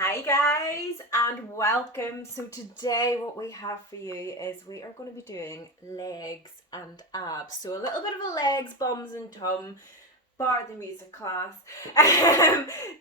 Hi guys and welcome. So today what we have for you is we are going to be doing legs and abs. So a little bit of a legs, bums and tum, bar the music class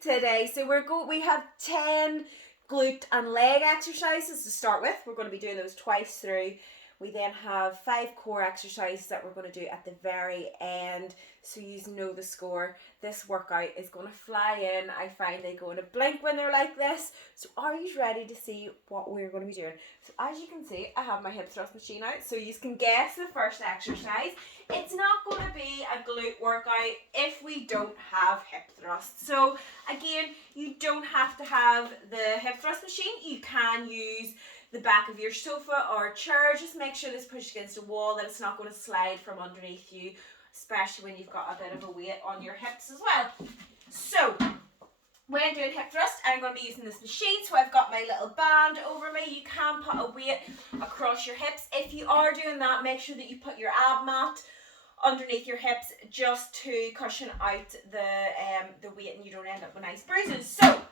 today. So we have 10 glute and leg exercises to start with. We're going to be doing those twice through. We then have 5 core exercises that we're going to do at the very end, so you know the score. This workout is going to fly in. I find they go in a blink when they're like this. So are you ready to see what we're going to be doing? So as you can see, I have my hip thrust machine out, so you can guess the first exercise. It's not going to be a glute workout if we don't have hip thrust. So again, you don't have to have the hip thrust machine. You can use the back of your sofa or chair. Just make sure this pushes against a wall, that it's not going to slide from underneath you, especially when you've got a bit of a weight on your hips as well. So when doing hip thrust, I'm going to be using this machine. So I've got my little band over me. You can put a weight across your hips. If you are doing that, make sure that you put your ab mat underneath your hips just to cushion out the weight and you don't end up with nice bruises. So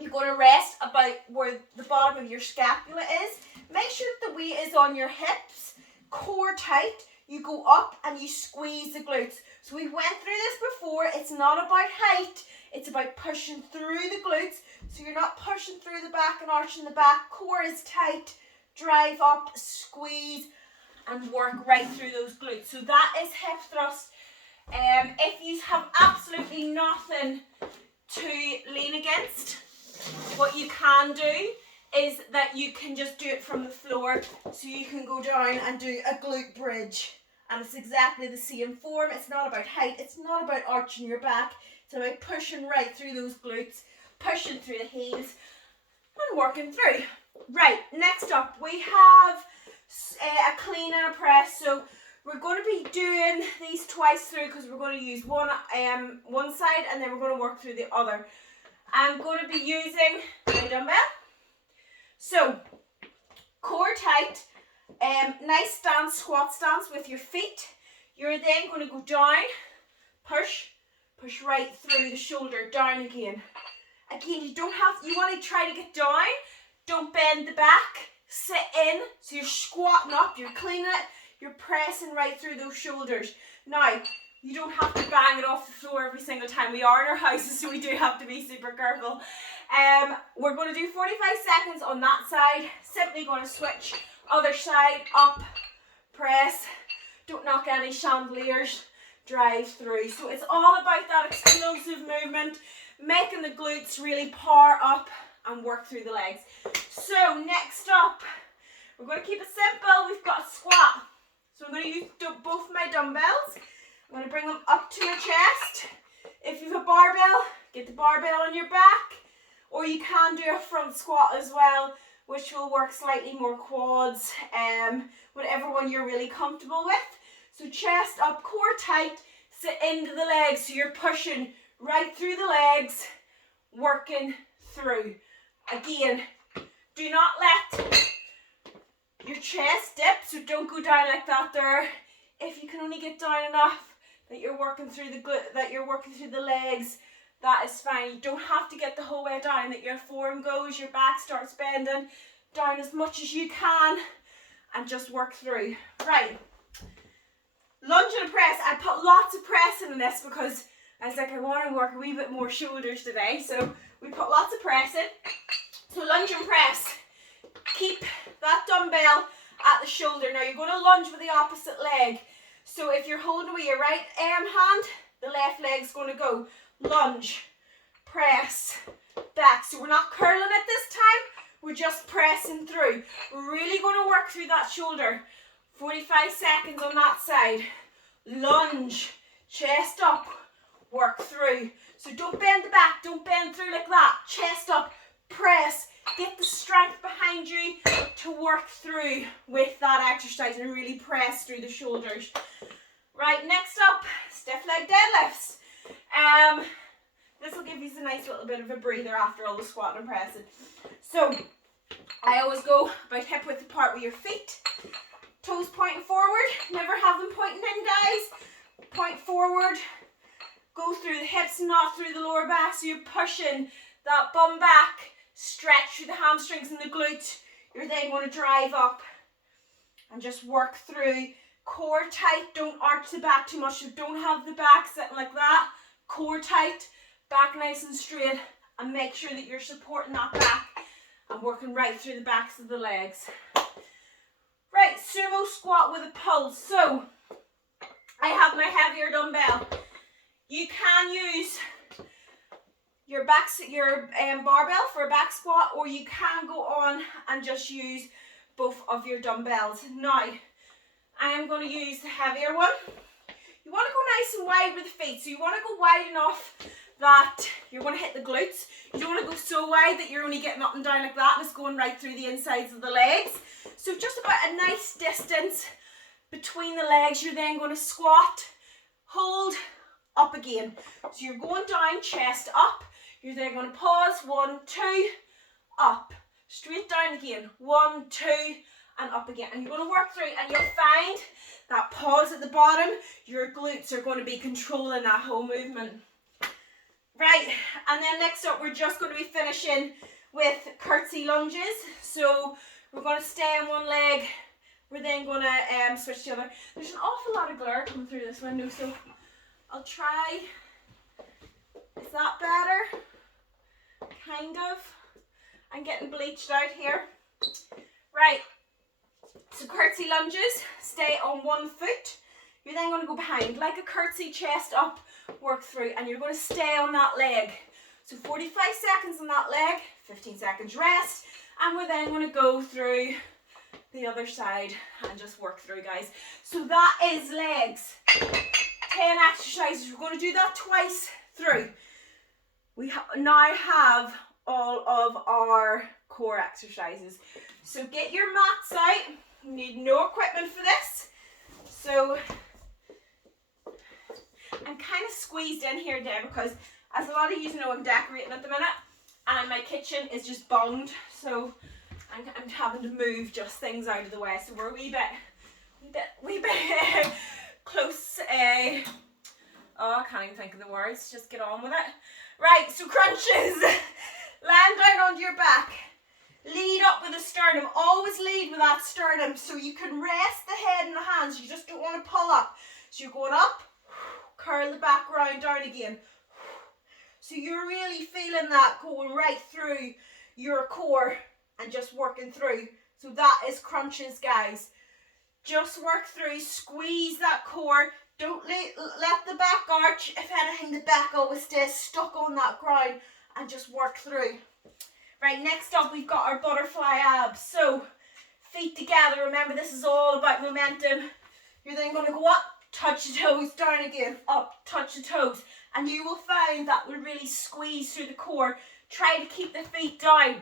you're going to rest about where the bottom of your scapula is. Make sure that the weight is on your hips, core tight. You go up and you squeeze the glutes. So we went through this before. It's not about height. It's about pushing through the glutes. So you're not pushing through the back and arching the back. Core is tight. Drive up, squeeze, and work right through those glutes. So that is hip thrust. If you have absolutely nothing to lean against, what you can do is that you can just do it from the floor. So you can go down and do a glute bridge, and it's exactly the same form. It's not about height, it's not about arching your back, it's about pushing right through those glutes, pushing through the heels and working through. Right, next up we have a clean and a press. So we're going to be doing these twice through because we're going to use one side and then we're going to work through the other. I'm going to be using my dumbbell. So, core tight, nice stance, squat stance with your feet. You're then going to go down, push right through the shoulder, down again. Again, you want to try to get down, don't bend the back, sit in, so you're squatting up, you're cleaning it, you're pressing right through those shoulders. Now, you don't have to bang it off the floor every single time. We are in our houses, so we do have to be super careful. We're going to do 45 seconds on that side. Simply going to switch. Other side, up, press. Don't knock any chandeliers. Drive through. So it's all about that explosive movement, making the glutes really power up and work through the legs. So next up, we're going to keep it simple. We've got a squat. So I'm going to use both my dumbbells. I'm going to bring them up to my chest. If you have a barbell, get the barbell on your back, or you can do a front squat as well, which will work slightly more quads, whatever one you're really comfortable with. So chest up, core tight, sit into the legs, so you're pushing right through the legs, working through. Again, do not let your chest dip, so don't go down like that there. If you can only get down enough that you're working through the legs, that is fine. You don't have to get the whole way down, that your form goes, your back starts bending down as much as you can, and just work through. Right, lunge and a press. I put lots of pressing in this because I was like, I want to work a wee bit more shoulders today, so we put lots of pressing. So lunge and press. Keep that dumbbell at the shoulder. Now you're going to lunge with the opposite leg. So if you're holding with your right hand, the left leg's going to go lunge, press, back. So we're not curling it this time, we're just pressing through. We're really going to work through that shoulder. 45 seconds on that side. Lunge, chest up, work through. So don't bend the back, don't bend through like that. Chest up, press. Get the strength behind you to work through with that exercise and really press through the shoulders. Right, next up, stiff leg deadlifts. This will give you a nice little bit of a breather after all the squatting and pressing. So, I always go about hip width apart with your feet. Toes pointing forward. Never have them pointing in, guys. Point forward. Go through the hips, not through the lower back. So you're pushing that bum back stretch through the hamstrings and the glutes. You're then going to drive up and just work through. Core tight, don't arch the back too much, so don't have the back sitting like that. Core tight, back nice and straight, and make sure that you're supporting that back and working right through the backs of the legs. Right, sumo squat with a pulse. So I have my heavier dumbbell. You can use your barbell for a back squat, or you can go on and just use both of your dumbbells. Now, I am going to use the heavier one. You want to go nice and wide with the feet. So you want to go wide enough that you're going to hit the glutes. You don't want to go so wide that you're only getting up and down like that and it's going right through the insides of the legs. So just about a nice distance between the legs. You're then going to squat, hold, up again. So you're going down, chest up. You're then going to pause, 1, 2, up. Straight down again, 1, 2, and up again. And you're going to work through, and you'll find that pause at the bottom, your glutes are going to be controlling that whole movement. Right, and then next up, we're just going to be finishing with curtsy lunges. So we're going to stay on one leg. We're then going to switch to the other. There's an awful lot of glare coming through this window, so I'll try. Is that better? Kind of. I'm getting bleached out here. Right, so curtsy lunges, stay on one foot. You're then going to go behind, like a curtsy, chest up, work through, and you're going to stay on that leg. So 45 seconds on that leg, 15 seconds rest, and we're then going to go through the other side and just work through, guys. So that is legs. 10 exercises. We're going to do that twice through. We now have all of our core exercises. So get your mats out. You need no equipment for this. So I'm kind of squeezed in here today because, as a lot of you know, I'm decorating at the minute and my kitchen is just bunged. So I'm having to move just things out of the way. So we're a wee bit close. Oh, I can't even think of the words. Just get on with it. Right, so crunches. Land down onto your back. Lead up with the sternum. Always lead with that sternum so you can rest the head and the hands. You just don't want to pull up. So you're going up, curl the back round, down again. So you're really feeling that going right through your core and just working through. So that is crunches, guys. Just work through, squeeze that core. Don't let the back arch. If anything, the back always stays stuck on that ground, and just work through. Right, next up we've got our butterfly abs. So feet together. Remember, this is all about momentum. You're then going to go up, touch the toes, down again, up, touch the toes. And you will find that will really squeeze through the core. Try to keep the feet down.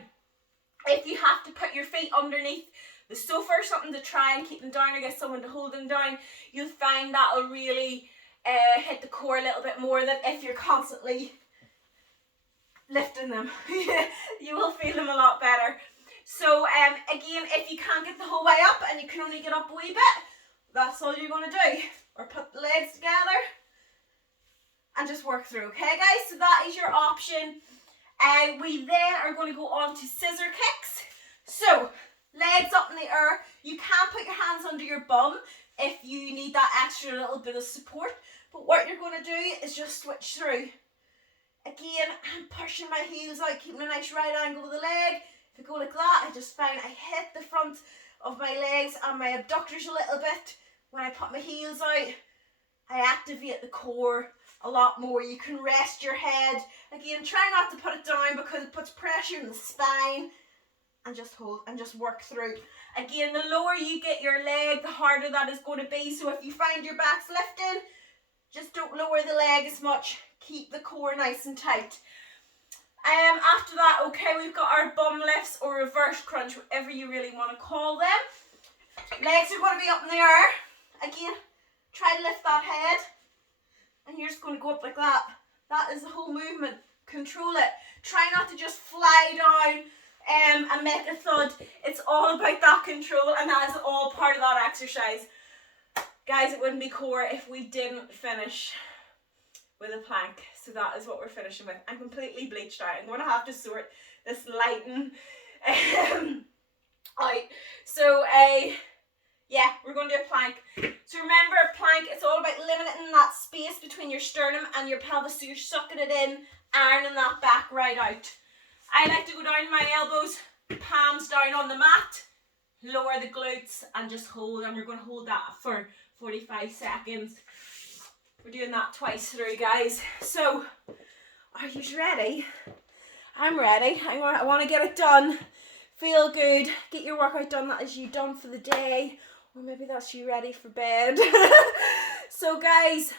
If you have to put your feet underneath the sofa or something to try and keep them down or get someone to hold them down, you'll find that will really hit the core a little bit more than if you're constantly lifting them. You will feel them a lot better. So again, if you can't get the whole way up and you can only get up a wee bit, that's all you're going to do. Or put the legs together and just work through. Okay, guys? So that is your option. We then are going to go on to scissor kicks. So legs up in the air. You can put your hands under your bum if you need that extra little bit of support. But what you're going to do is just switch through. Again, I'm pushing my heels out, keeping a nice right angle with the leg. If I go like that, I just find I hit the front of my legs and my abductors a little bit. When I put my heels out, I activate the core a lot more. You can rest your head. Again, try not to put it down because it puts pressure in the spine. And just hold and just work through. Again, the lower you get your leg, the harder that is going to be. So if you find your back's lifted, just don't lower the leg as much. Keep the core nice and tight. After that, okay, we've got our bum lifts or reverse crunch, whatever you really want to call them. Legs are going to be up in the air. Again, try to lift that head. And you're just going to go up like that. That is the whole movement. Control it. Try not to just fly down and make a thud. It's all about that control, and that is all part of that exercise. Guys, it wouldn't be core if we didn't finish with a plank. So that is what we're finishing with. I'm completely bleached out. I'm going to have to sort this lighting out. So yeah, we're going to do a plank. So remember, a plank, it's all about limiting that space between your sternum and your pelvis, so you're sucking it in, ironing that back right out. I like to go down my elbows, palms down on the mat, lower the glutes and just hold, and we're going to hold that for 45 seconds. We're doing that twice through, guys. So, are you ready? I'm ready. I want to get it done. Feel good. Get your workout done. That is you done for the day. Or maybe that's you ready for bed. So guys,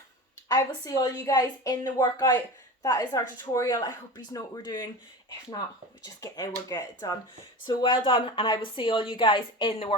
I will see all you guys in the workout. That is our tutorial. I hope you know what we're doing. If not, we'll get it done. So well done, and I will see all you guys in the workout.